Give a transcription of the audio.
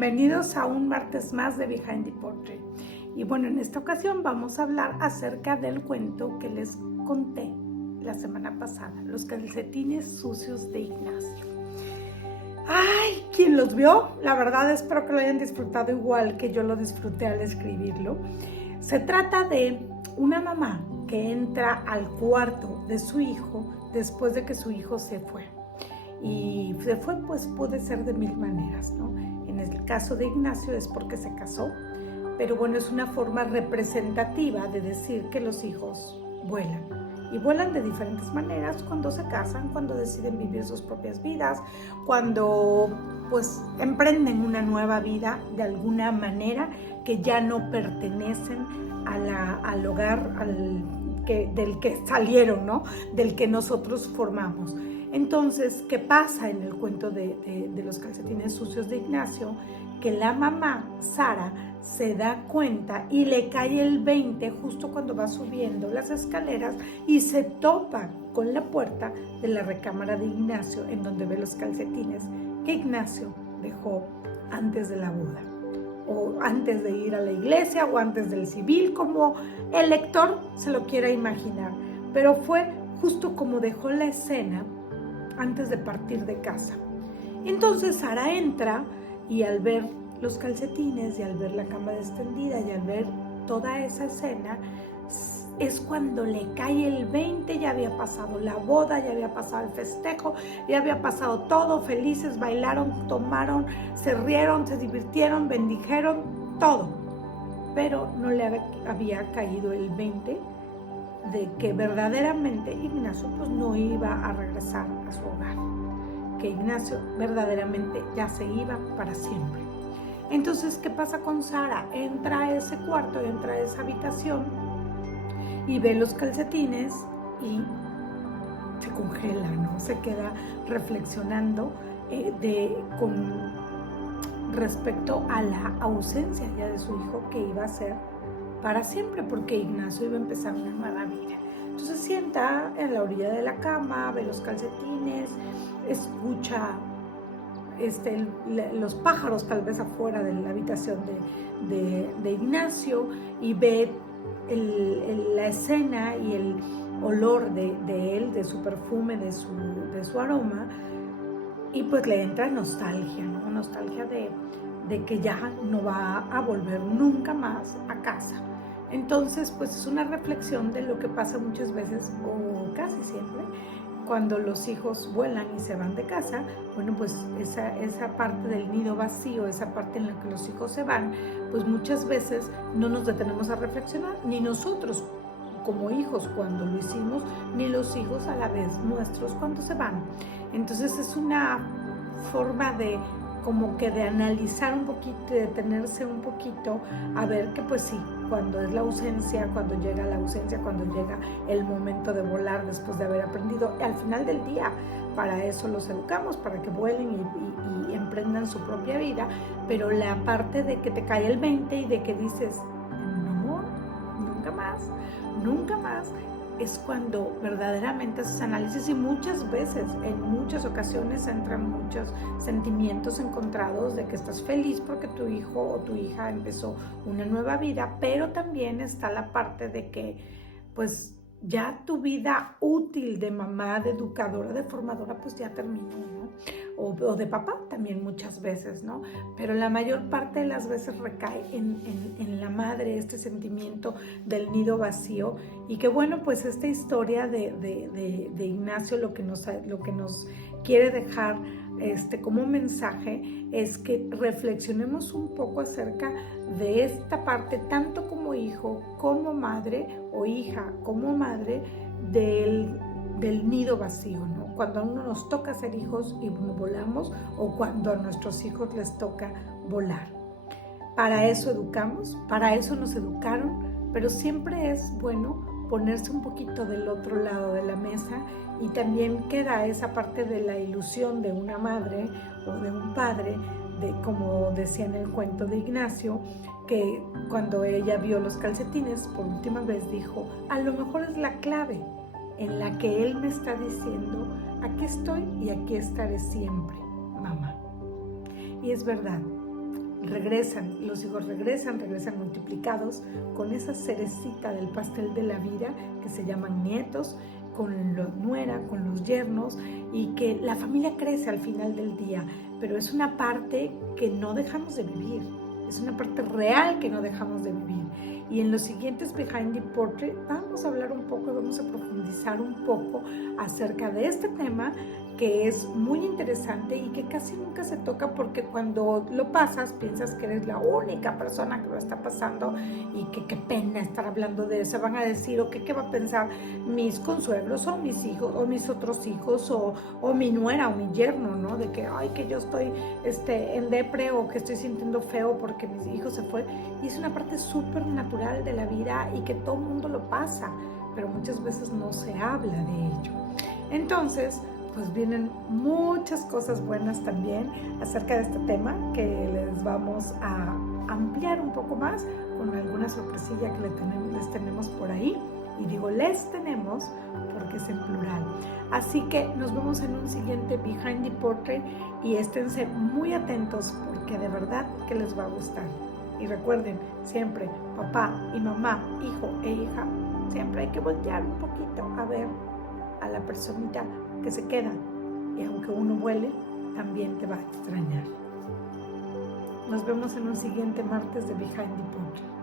Bienvenidos a un martes más de Behind the Portrait. Y bueno, en esta ocasión vamos a hablar acerca del cuento que les conté la semana pasada, Los calcetines sucios de Ignacio. ¡Ay! ¿Quién los vio? La verdad espero que lo hayan disfrutado igual que yo lo disfruté al escribirlo. Se trata de una mamá que entra al cuarto de su hijo después de que su hijo se fue. Y se fue, pues puede ser de mil maneras, ¿no? En el caso de Ignacio es porque se casó, pero bueno, es una forma representativa de decir que los hijos vuelan. Y vuelan de diferentes maneras cuando se casan, cuando deciden vivir sus propias vidas, cuando pues emprenden una nueva vida de alguna manera que ya no pertenecen al hogar del que salieron, ¿no? Del que nosotros formamos. Entonces, ¿qué pasa en el cuento de los calcetines sucios de Ignacio? Que la mamá, Sara, se da cuenta y le cae el 20 justo cuando va subiendo las escaleras y se topa con la puerta de la recámara de Ignacio, en donde ve los calcetines que Ignacio dejó antes de la boda, o antes de ir a la iglesia, o antes del civil, como el lector se lo quiera imaginar. Pero fue justo como dejó la escena antes de partir de casa. Entonces Sara entra y al ver los calcetines y al ver la cama extendida y al ver toda esa escena, es cuando le cae el 20, ya había pasado la boda, ya había pasado el festejo, ya había pasado todo, felices, bailaron, tomaron, se rieron, se divirtieron, bendijeron, todo. Pero no le había caído el 20 de que verdaderamente Ignacio pues no iba a regresar a su hogar, que Ignacio verdaderamente ya se iba para siempre. Entonces, ¿qué pasa con Sara? Entra a ese cuarto, entra a esa habitación y ve los calcetines y se congela, ¿no? Se queda reflexionando con respecto a la ausencia ya de su hijo, que iba a ser para siempre, porque Ignacio iba a empezar una nueva vida. Entonces sienta en la orilla de la cama, ve los calcetines, escucha los pájaros tal vez afuera de la habitación de Ignacio, y ve la escena y el olor de él, de su perfume, de su aroma, y pues le entra nostalgia, ¿no? Nostalgia de que ya no va a volver nunca más a casa. Entonces, pues es una reflexión de lo que pasa muchas veces, o casi siempre, cuando los hijos vuelan y se van de casa. Bueno, pues esa parte del nido vacío, esa parte en la que los hijos se van, pues muchas veces no nos detenemos a reflexionar, ni nosotros como hijos cuando lo hicimos, ni los hijos a la vez nuestros cuando se van. Entonces es una forma de como que de analizar un poquito, de detenerse un poquito a ver que pues sí, cuando es la ausencia, cuando llega la ausencia, cuando llega el momento de volar después de haber aprendido, al final del día para eso los educamos, para que vuelen y emprendan su propia vida, pero la parte de que te cae el 20 y de que dices, no, nunca más, es cuando verdaderamente haces análisis, y muchas veces, en muchas ocasiones entran muchos sentimientos encontrados de que estás feliz porque tu hijo o tu hija empezó una nueva vida, pero también está la parte de que pues ya tu vida útil de mamá, de educadora, de formadora, pues ya terminó, ¿no? O de papá también muchas veces, ¿no? Pero la mayor parte de las veces recae en la madre este sentimiento del nido vacío. Y que bueno, pues esta historia de Ignacio lo que nos quiere dejar como mensaje es que reflexionemos un poco acerca de esta parte, tanto como hijo, como madre, o hija como madre, del nido vacío, ¿no? Cuando a uno nos toca ser hijos y volamos, o cuando a nuestros hijos les toca volar. Para eso educamos, para eso nos educaron, pero siempre es bueno ponerse un poquito del otro lado de la mesa, y también queda esa parte de la ilusión de una madre o de un padre, como decía en el cuento de Ignacio, que cuando ella vio los calcetines por última vez dijo, a lo mejor es la clave en la que él me está diciendo, aquí estoy y aquí estaré siempre, mamá. Y es verdad, regresan, los hijos regresan multiplicados con esa cerecita del pastel de la vida que se llaman nietos, con la nuera, con los yernos, y que la familia crece al final del día, pero es una parte que no dejamos de vivir, es una parte real que no dejamos de vivir. Y en los siguientes Behind the Portrait vamos a hablar un poco, vamos a profundizar un poco acerca de este tema que es muy interesante y que casi nunca se toca, porque cuando lo pasas piensas que eres la única persona que lo está pasando y que qué pena estar hablando de eso. Van a decir, o qué va a pensar mis consuegros o mis hijos o mis otros hijos o mi nuera o mi yerno, ¿no? De que, ay, que yo estoy en depre o que estoy sintiendo feo porque mi hijo se fue. Y es una parte súper natural de la vida y que todo el mundo lo pasa, pero muchas veces no se habla de ello. Entonces, pues vienen muchas cosas buenas también acerca de este tema que les vamos a ampliar un poco más con alguna sorpresilla que les tenemos por ahí. Y digo les tenemos porque es en plural. Así que nos vemos en un siguiente Behind the Portrait y esténse muy atentos porque de verdad que les va a gustar. Y recuerden, siempre papá y mamá, hijo e hija, siempre hay que voltear un poquito a ver a la personita que se queda, y aunque uno vuele, también te va a extrañar. Nos vemos en un siguiente martes de Behind the Portrait.